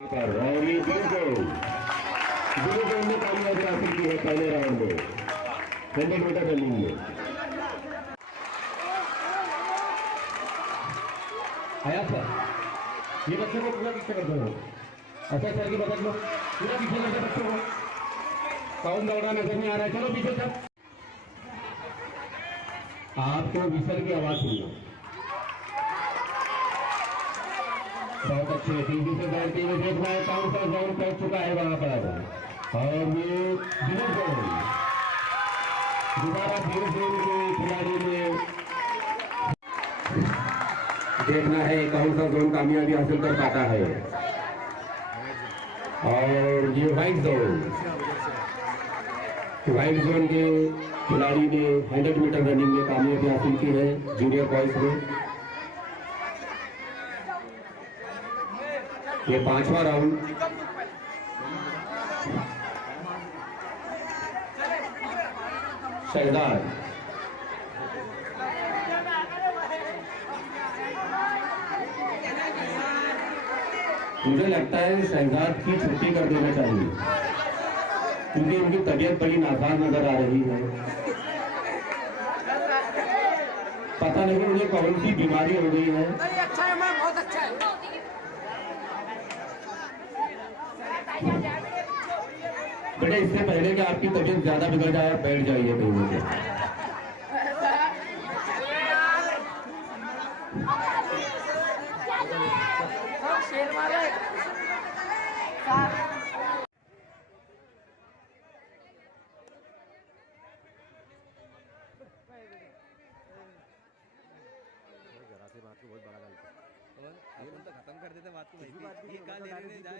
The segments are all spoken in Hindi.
और ये बिल्कुल ने कामयाबी हासिल की है पहले राउंड में 100 मीटर रनिंग में। आया सर, ये बच्चे को पूरा पीछे कर दो। अच्छा सर की बदल लो, पूरा पीछे कर दो बच्चों को। कौन दौड़ा नजर नहीं आ रहा है, चलो पीछे सर। आपको विसल की आवाज सुनना। बहुत अच्छे तेजी से दौड़ते हुए देख रहा है, कौन सा जोन पहुंच चुका है वहां पर। और ये बिल्कुल दोबारा फिर से खिलाड़ी में देखना है कौन सा जोन कामयाबी हासिल कर पाता है। और ये व्हाइट जोन के खिलाड़ी ने 100 मीटर रनिंग में कामयाबी हासिल की है जूनियर बॉयज में। ये 5वां राउंड। शहजाद मुझे लगता है शहजाद की छुट्टी कर देना चाहिए क्योंकि उनकी तबीयत बड़ी नासाज नजर आ रही है। पता नहीं उन्हें कौन सी बीमारी हो गई है। अच्छा है मैम, बहुत अच्छा है। बेटा इससे पहले कि आपकी तबीयत ज्यादा बिगड़ जाए आप बैठ जाइए कहीं से। बात को बहुत बड़ा डालता ये तो खत्म कर देते बात को भाई। ये कहां ले रहे हैं जाए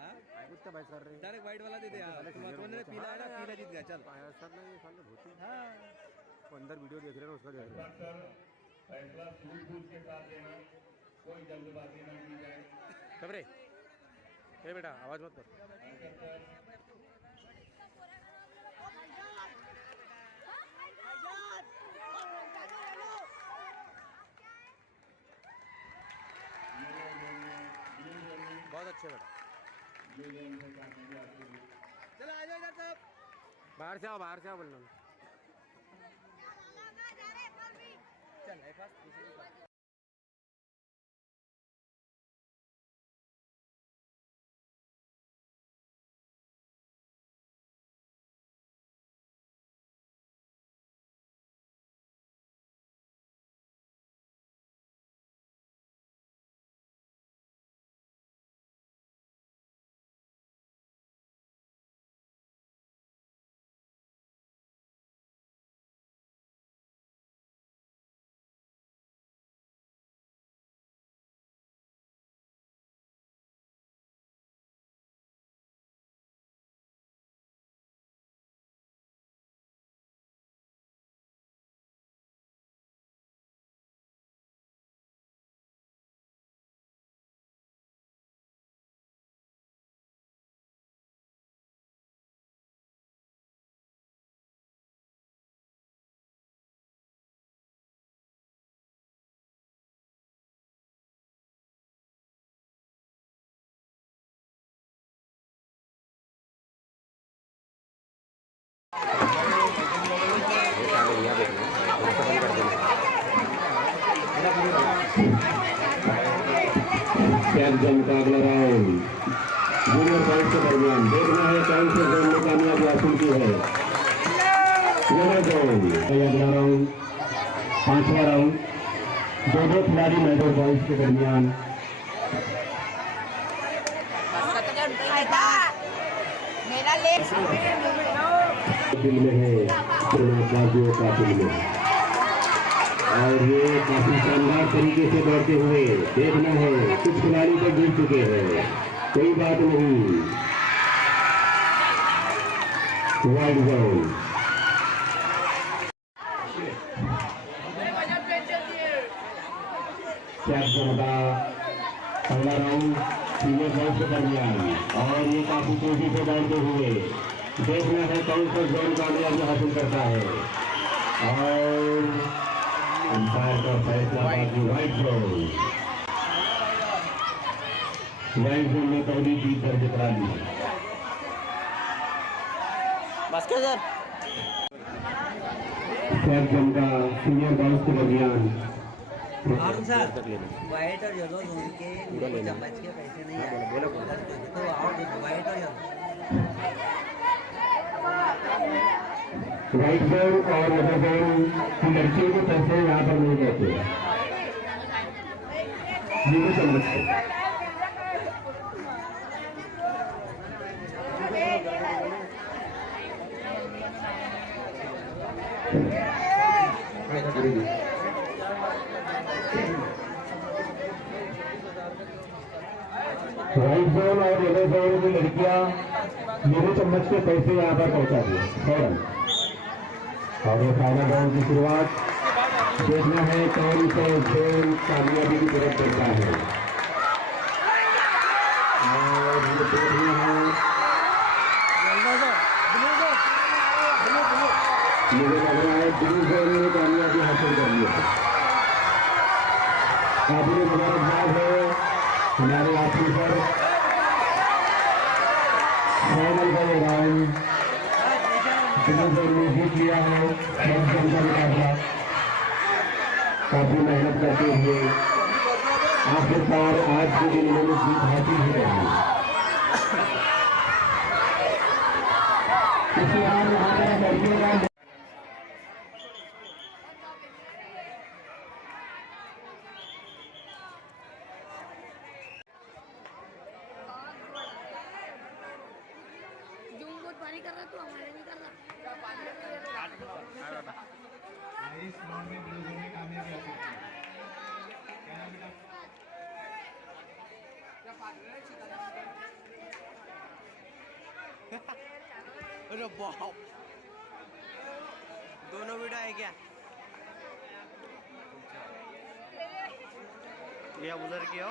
हां कुत्ता बात कर रहे हैं। डायरेक्ट वाइट वाला दे दे यार। तुम ने पीला है ना, पीला जीत गया। चल सर ने ये साल बहुत ही हां वो अंदर वीडियो देख रहे हैं उसका देख रहे हैं। फैसला सूझबूझ के साथ लेना, कोई जल्दबाजी ना की जाए। कब रे ए बेटा आवाज मत कर। बहुत अच्छे बेटा, चलो आ जाओ इधर सब। बाहर से आओ बोलना। चल है फास्ट। मुकाबला राउंड जूनियर बॉयज के दरमियान देखना है कौन से जोन में कामयाबी हासिल की है। अगला राउंड 5वां राउंड। दो खिलाड़ी मेजर बॉयज के दरमियान। दिल में है बाजुओं का दिल में। और ये काफी शानदार तरीके से दौड़ते हुए देखना है, कुछ खिलाड़ी तो गिर चुके हैं, कोई बात नहीं। वाइड जोन पहला राउंड सीनियर बॉयज के दरमियान। और ये काफी तेजी से दौड़ते हुए देखना है कौन सा जोन कामयाबी हासिल करता है। और अंपायर का फैसला बाकी व्हाइट जोन। व्हाइट जोन में पहली जीत दर्ज करा ली है। बस क्या सर सैफ जोन का सीनियर बॉयज के दरमियान वाइट और येलो जोन के चम्मच के पैसे नहीं आए तो आउट वाइट और येलो व्हाइट जोन और येलो जोन की लड़कियों के पैसे यहाँ पर नहीं देते ये चम्मच है। व्हाइट जोन और येलो जोन की लड़कियां मेरे चम्मच के पैसे यहाँ पर पहुंचा दिए फौरन। और ये फाइनल राउंड की शुरुआत देखना है कौन से जोन कामयाबी की तरफ बढ़ता है। और ये देखना है मुझे लग रहा है ब्लू जोन ने कामयाबी हासिल कर ली है। काबिल मुबारकबाद है हमारे ऑफिसर। फाइनल का ये राउंड ब्लू जोन ने जीत लिया है। रेड जोन का मुकाबला काफी मेहनत करते हुए आखिरकार आज के दिन इन्होंने जीत हासिल ही कर ली। इसी हाल में हमारा लड़कियों का पानी कर रहा तू हमारे नहीं कर रहा। इस राउंड में ब्लू जोन में कामयाबी हासिल की। क्या नाम बेटा? अरे बाप दोनों वीडियो है क्या ये उधर की हो